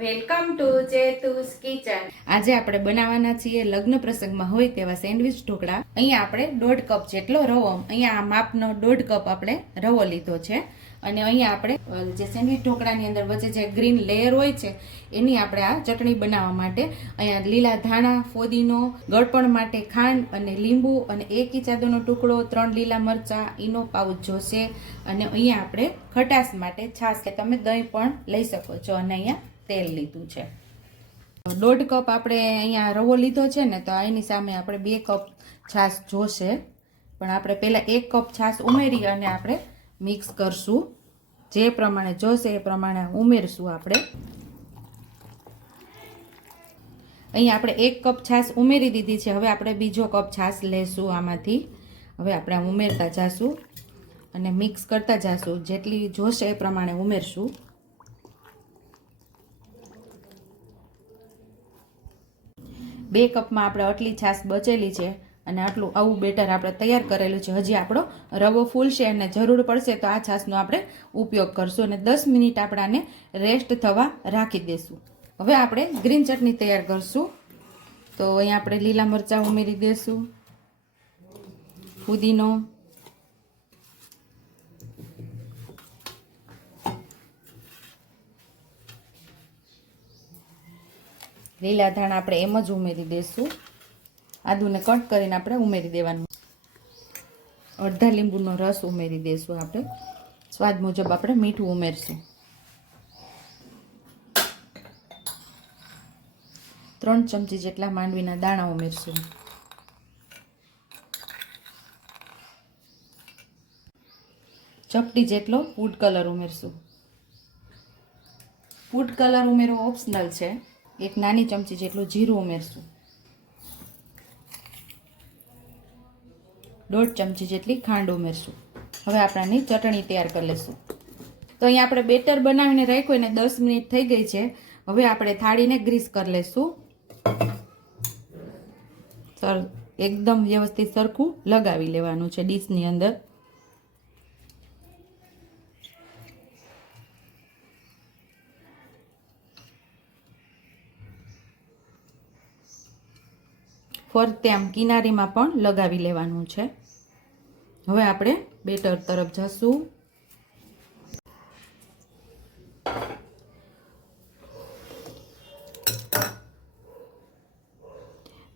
Welcome to જેતુસ kitchen. આજે આપણે બનાવવાના છીએ લગ્ન પ્રસંગમાં હોય તેવા સેન્ડવિચ ઢોકળા। અહીંયા આપણે 1.5 કપ જેટલો રવો, અહીંયા આ માપનો 1.5 કપ આપણે રવો લીધો છે અને અહીંયા આપણે જે સેન્ડવિચ ઢોકળાની અંદર વચ્ચે જે ગ્રીન લેયર હોય છે એની આપણે આ ચટણી બનાવવા માટે અહીંયા લીલા ધાણા, ફોદીનો, ગળપણ માટે ખાંડ અને લીંબુ અને 1 ઇંચ આદુનો ટુકડો, 3 લીલા મરચાં, ઈનો પાઉચ જોશે અને અહીંયા આપણે ખટાશ માટે છાશ કે તમે દહીં પણ લઈ શકો છો અને અહીંયા તેલ લીધું છે। 1.5 કપ આપણે અહીંયા રવો લીધો છે ને, તો એની સામે આપણે 2 કપ છાશ જોશે, પણ આપણે પહેલા 1 કપ છાશ ઉમેરી અને આપણે મિક્સ કરશું। જે પ્રમાણે જોશે એ પ્રમાણે ઉમેરશું આપણે। અહીંયા આપણે 1 કપ છાશ ઉમેરી દીધી છે। હવે આપણે બીજો કપ છાશ લેશું આમાંથી। હવે આપણે ઉમેરતા જાશું અને મિક્સ કરતા જાશું, જેટલી જોશે એ પ્રમાણે ઉમેરશું। બે કપમાં આપણે આટલી છાશ બચેલી છે અને આટલું આવું બેટર આપણે તૈયાર કરેલું છે। હજી આપણો રવો ફૂલશે અને જરૂર પડશે તો આ છાશનો આપણે ઉપયોગ કરશું અને 10 મિનિટ આપણે આને રેસ્ટ થવા રાખી દઈશું। હવે આપણે ગ્રીન ચટણી તૈયાર કરશું। તો અહીંયા આપણે લીલા મરચાં ઉમેરી દઈશું, ફુદીનો, લીલા ધાણા આપણે એમ જ ઉમેરી દઈશું, આદુને કટ કરીને આપણે ઉમેરી દેવાનું, અડધા લીંબુનો રસ ઉમેરી દઈશું આપણે, સ્વાદ મુજબ આપણે મીઠું ઉમેરશું, 3 ચમચી જેટલા માંડવીના દાણા ઉમેરશું, ચપટી જેટલો ફૂડ કલર ઉમેરશું। ફૂડ કલર ઉમેરવો ઓપ્શનલ છે। 1 નાની ચમચી જેટલું જીરું ઉમેરશું, 1.5 ચમચી જેટલી ખાંડ ઉમેરશું। હવે આપણે આની ચટણી તૈયાર કરી લઈશું। તો અહીંયા આપણે બેટર બનાવીને રાખ્યું અને 10 મિનિટ થઈ ગઈ છે। હવે આપણે થાળીને ગ્રીસ કરી લઈશું, એકદમ વ્યવસ્થિત સરખું લગાવી લેવાનું છે ડીશની અંદર। ફરતે આમ કિનારીમાં પણ લગાવી લેવાનું છે। હવે આપણે બેટર તરફ જશું।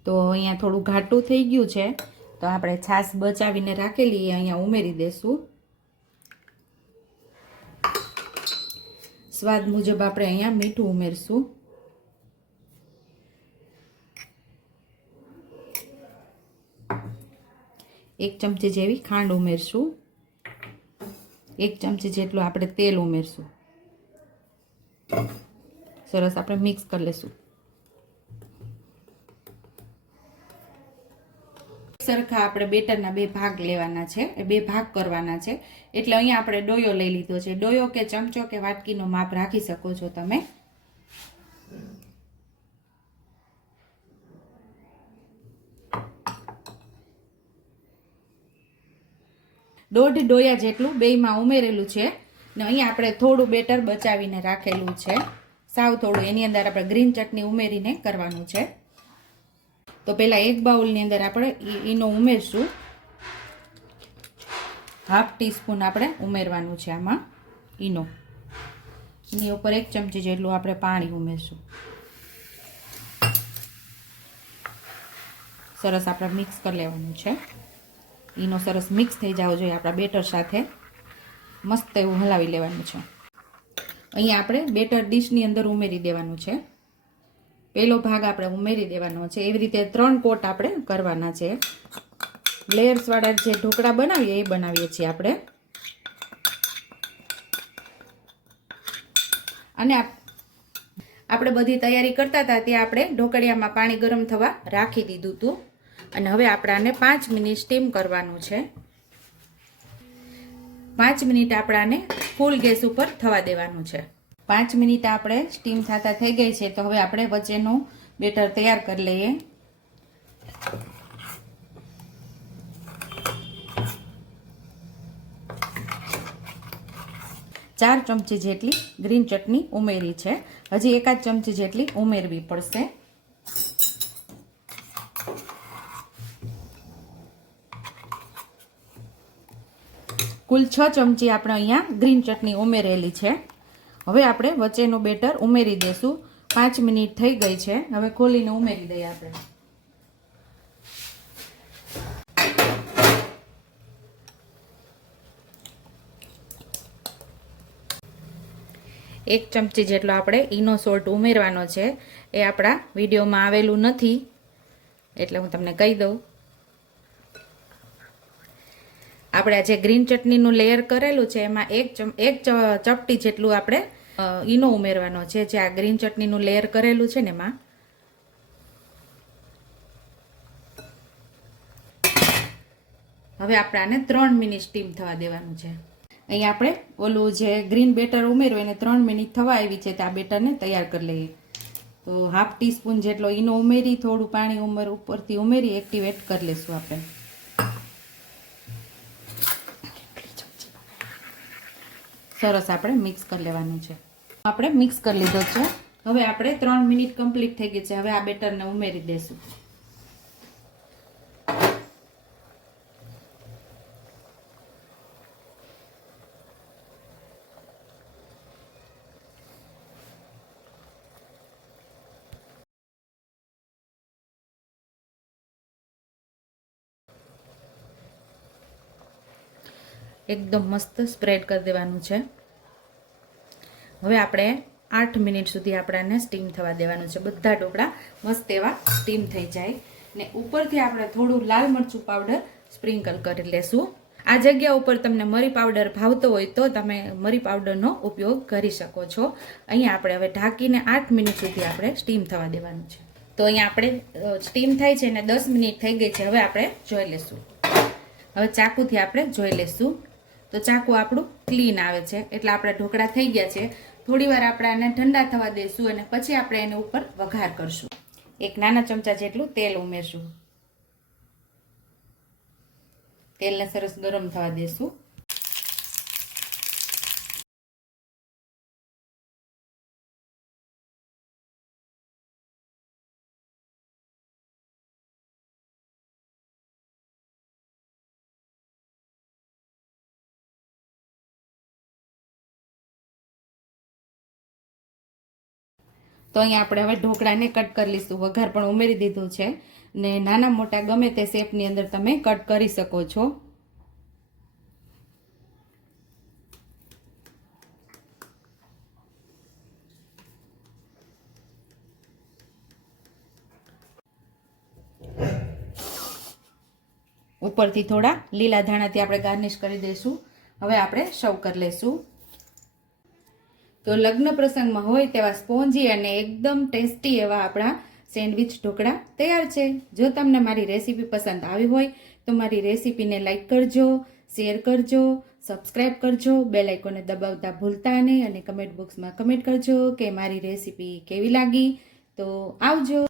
તો અહીંયા થોડું ઘાટું થઈ ગયું છે, તો આપણે છાશ બચાવીને રાખેલી અહીંયા ઉમેરી દેશું। સ્વાદ મુજબ આપણે અહીંયા મીઠું ઉમેરશું, 1 ચમચી જેવી ખાંડ ઉમેરશું, 1 ચમચી જેટલું આપણે તેલ ઉમેરશું। સરસ આપણે મિક્સ કરી લઈશું। સરખા આપણે બેટરના 2 ભાગ લેવાના છે, 2 ભાગ કરવાના છે। એટલે અહીંયા આપણે ડોયો લઈ લીધો છે। ડોયો કે ચમચો કે વાટકીનો માપ રાખી શકો છો તમે। દોઢ ડોયા જેટલું બેયમાં ઉમેરેલું છે ને અહીંયા આપણે થોડું બેટર બચાવીને રાખેલું છે, સાવ થોડું। એની અંદર આપણે ગ્રીન ચટણી ઉમેરીને કરવાનું છે। તો પહેલા 1 બાઉલની અંદર આપણે ઈનો ઉમેરશું, 1/2 ટીસ્પૂન આપણે ઉમેરવાનું છે આમાં ઈનો। એની ઉપર 1 ચમચી જેટલું આપણે પાણી ઉમેરશું। સરસ આપણે મિક્સ કરી લેવાનું છે। ઈનો સરસ મિક્સ થઈ જવો જોઈએ આપણા બેટર સાથે, મસ્ત એવું હલાવી લેવાનું છે। અહીંયા આપણે બેટર ડીશની અંદર ઉમેરી દેવાનું છે। પહેલો ભાગ આપણે ઉમેરી દેવાનો છે। એવી રીતે 3 કોટ આપણે કરવાના છે। લેયર્સવાળા જે ઢોકળા બનાવીએ એ બનાવીએ છીએ આપણે। અને આપણે બધી તૈયારી કરતા હતા ત્યાં આપણે ઢોકળિયામાં પાણી ગરમ થવા રાખી દીધું હતું અને હવે આપણે આને 5 મિનિટ સ્ટીમ કરવાનું છે। 5 મિનિટ આપણે આને ફૂલ ગેસ ઉપર થવા દેવાનું છે। 5 મિનિટ આપણે સ્ટીમ થતા થઈ ગઈ છે, તો હવે આપણે વચ્ચેનું બેટર તૈયાર કરી લઈએ। 4 ચમચી જેટલી ગ્રીન ચટણી ઉમેરી છે. હજી એકાદ ચમચી જેટલી ઉમેરવી પડશે. કુલ 6 ચમચી આપણે અહીંયા ગ્રીન ચટણી ઉમેરેલી છે. હવે આપણે વચ્ચેનું બેટર ઉમેરી દેશું. 5 મિનિટ થઈ ગઈ છે. હવે ખોલીને ઉમેરી દઈએ આપણે. એક ચમચી જેટલો આપણે ઈનો સોલ્ટ ઉમેરવાનો છે. એ આપણા વિડીયોમાં આવેલું નથી એટલે હું તમને કહી દઉં. આપણે જે ગ્રીન ચટણીનું લેયર કરેલું છે એમાં એક ચપટી જેટલું આપણે ઈનો ઉમેરવાનો છે. જે આ ગ્રીન ચટણીનું લેયર કરેલું છે ને એમાં. હવે આપણે આને 3 મિનિટ સ્ટીમ થવા દેવાનું છે. અહીં આપણે ઓલું જે ગ્રીન બેટર ઉમેર્યું એને 3 મિનિટ થવા આવી છે. તો આ બેટરને તૈયાર કરી લઈએ. તો ½ ટીસ્પૂન જેટલો ઈનો ઉમેરી, થોડું પાણી ઉપરથી ઉમેરી એક્ટિવેટ કરી લઈશું આપણે. સરસ આપણે મિક્સ કરી લેવાનું છે. આપણે મિક્સ કરી લીધો છે. હવે આપણે 3 મિનિટ કમ્પ્લીટ થઈ ગઈ છે. હવે આ બેટરને ઉમેરી દઈશું. એકદમ મસ્ત સ્પ્રેડ કરી દેવાનું છે. હવે આપણે 8 મિનિટ સુધી આપણાને સ્ટીમ થવા દેવાનું છે. બધા ઢોકળા મસ્ત એવા સ્ટીમ થઈ જાય. ને ઉપરથી આપણે થોડું લાલ મરચું પાવડર સ્પ્રિંકલ કરી લેશું. આ જગ્યા ઉપર તમને મરી પાવડર ભાવતો હોય તો તમે મરી પાવડરનો ઉપયોગ કરી શકો છો. અહીંયા આપણે હવે ઢાંકીને 8 મિનિટ સુધી આપણે સ્ટીમ થવા દેવાનું છે. તો અહીંયા આપણે સ્ટીમ થાય છે અને 10 મિનિટ થઈ ગઈ છે. હવે આપણે જોઈ લેશું. હવે ચાકુથી આપણે જોઈ લેશું. તો ચાકુ આપણું ક્લીન આવે છે એટલે આપણા ઢોકળા થઈ ગયા છે. થોડી વાર આપણે આને ઠંડા થવા દઈશું અને પછી આપણે એની ઉપર વઘાર કરશું. એક નાના ચમચા જેટલું તેલ ઉમેરશું. તેલને સરસ ગરમ થવા દઈશું. તો અહીંયા આપણે હવે ઢોકળાને કટ કરી લઈશું. વઘાર પણ ઉમેરી દીધું છે ને નાના મોટા ગમે તે શેપની અંદર તમે કટ કરી શકો છો. ઉપરથી થોડા લીલા ધાણાથી આપણે ગાર્નિશ કરી દઈશું. હવે આપણે સર્વ કરી લઈશું. તો લગ્ન પ્રસંગમાં હોય તેવા સ્પોન્જી અને એકદમ ટેસ્ટી એવા આપણા સેન્ડવિચ ઢોકળા તૈયાર છે. જો તમને મારી રેસીપી પસંદ આવી હોય તો મારી રેસીપીને લાઈક કરજો, શેર કરજો, સબસ્ક્રાઈબ કરજો, બેલ આઇકોનને દબાવતા ભૂલતા નહીં અને કમેન્ટ બોક્સમાં કમેન્ટ કરજો કે મારી રેસીપી કેવી લાગી. તો આવજો.